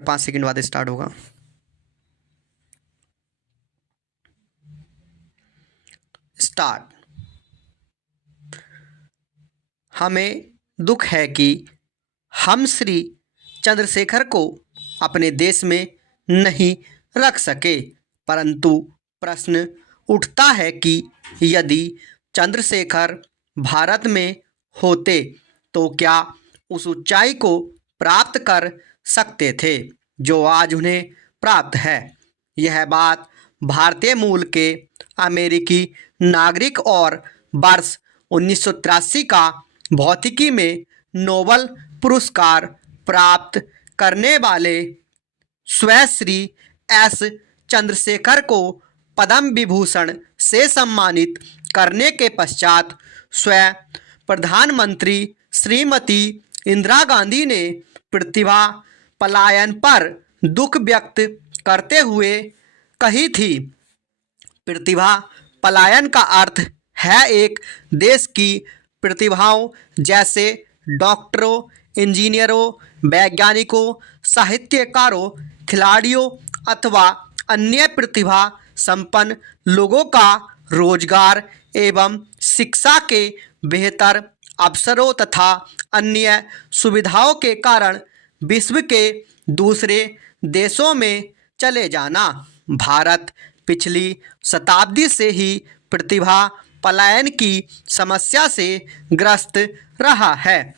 5 second बाद start होगा। Start. हमें दुख है कि हम श्री चंद्रशेखर को अपने देश में नहीं रख सके, परंतु प्रश्न उठता है कि यदि चंद्रशेखर भारत में होते तो क्या उस ऊंचाई को प्राप्त कर सकते थे जो आज उन्हें प्राप्त है। यह बात भारतीय मूल के अमेरिकी नागरिक और वर्ष 1983 का भौतिकी में नोबेल पुरस्कार प्राप्त करने वाले स्वयं श्री एस चंद्रशेखर को पद्म विभूषण से सम्मानित करने के पश्चात स्वयं प्रधानमंत्री श्रीमती इंदिरा गांधी ने प्रतिभा पलायन पर दुख व्यक्त करते हुए कही थी। प्रतिभा पलायन का अर्थ है एक देश की प्रतिभाओं जैसे डॉक्टरों, इंजीनियरों, वैज्ञानिकों, साहित्यकारों, खिलाड़ियों अथवा अन्य प्रतिभा संपन्न लोगों का रोजगार एवं शिक्षा के बेहतर अवसरों तथा अन्य सुविधाओं के कारण विश्व के दूसरे देशों में चले जाना। भारत पिछली शताब्दी से ही प्रतिभा पलायन की समस्या से ग्रस्त रहा है।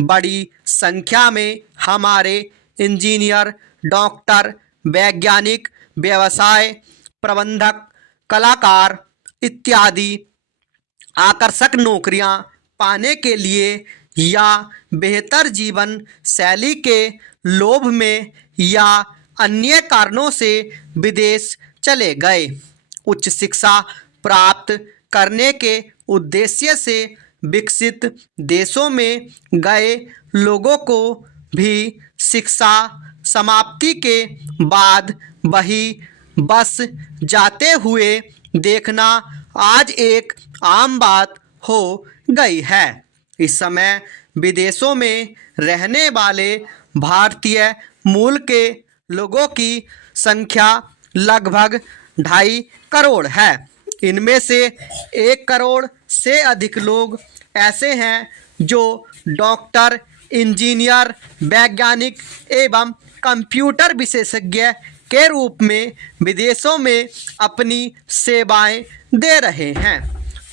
बड़ी संख्या में हमारे इंजीनियर, डॉक्टर, वैज्ञानिक, व्यवसाय प्रबंधक, कलाकार इत्यादि आकर्षक नौकरियां पाने के लिए या बेहतर जीवन शैली के लोभ में या अन्य कारणों से विदेश चले गए। उच्च शिक्षा प्राप्त करने के उद्देश्य से विकसित देशों में गए लोगों को भी शिक्षा समाप्ति के बाद वही बस जाते हुए देखना आज एक आम बात हो गई है। इस समय विदेशों में रहने वाले भारतीय मूल के लोगों की संख्या लगभग 2.5 करोड़ है। इनमें से 1 करोड़ से अधिक लोग ऐसे हैं जो डॉक्टर, इंजीनियर, वैज्ञानिक एवं कंप्यूटर विशेषज्ञ के रूप में विदेशों में अपनी सेवाएं दे रहे हैं।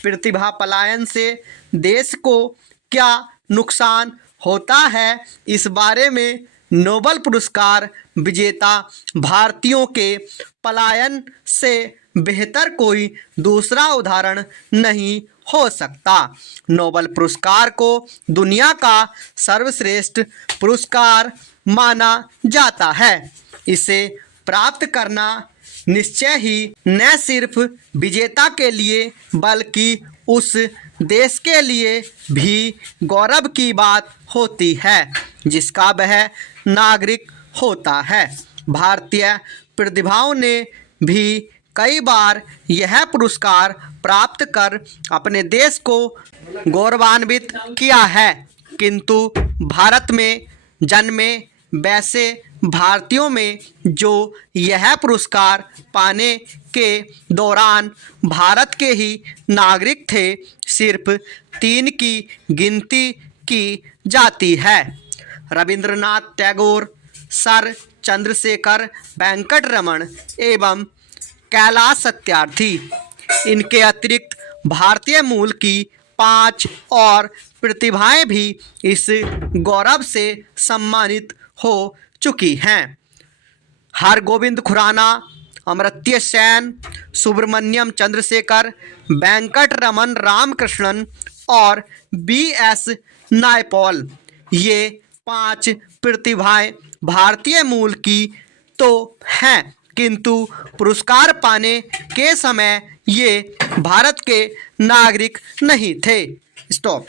प्रतिभा पलायन से देश को क्या नुकसान होता है, इस बारे में नोबेल पुरस्कार विजेता भारतीयों के पलायन से बेहतर कोई दूसरा उदाहरण नहीं हो सकता। नोबेल पुरस्कार को दुनिया का सर्वश्रेष्ठ पुरस्कार माना जाता है। इसे प्राप्त करना निश्चय ही न सिर्फ विजेता के लिए बल्कि उस देश के लिए भी गौरव की बात होती है जिसका वह नागरिक होता है। भारतीय प्रतिभाओं ने भी कई बार यह पुरस्कार प्राप्त कर अपने देश को गौरवान्वित किया है, किंतु भारत में जन्मे वैसे भारतीयों में जो यह पुरस्कार पाने के दौरान भारत के ही नागरिक थे, सिर्फ 3 की गिनती की जाती है। रविंद्रनाथ टैगोर, सर चंद्रशेखर वेंकट रमन एवं कैलाश सत्यार्थी। इनके अतिरिक्त भारतीय मूल की 5 और प्रतिभाएं भी इस गौरव से सम्मानित हो चुकी हैं। हरगोविंद खुराना, अमर्त्य सेन, सुब्रमण्यम चंद्रशेखर, वेंकट रमन रामकृष्णन और BS नायपॉल। ये 5 प्रतिभाएं भारतीय मूल की तो हैं, किंतु पुरस्कार पाने के समय ये भारत के नागरिक नहीं थे। स्टॉप।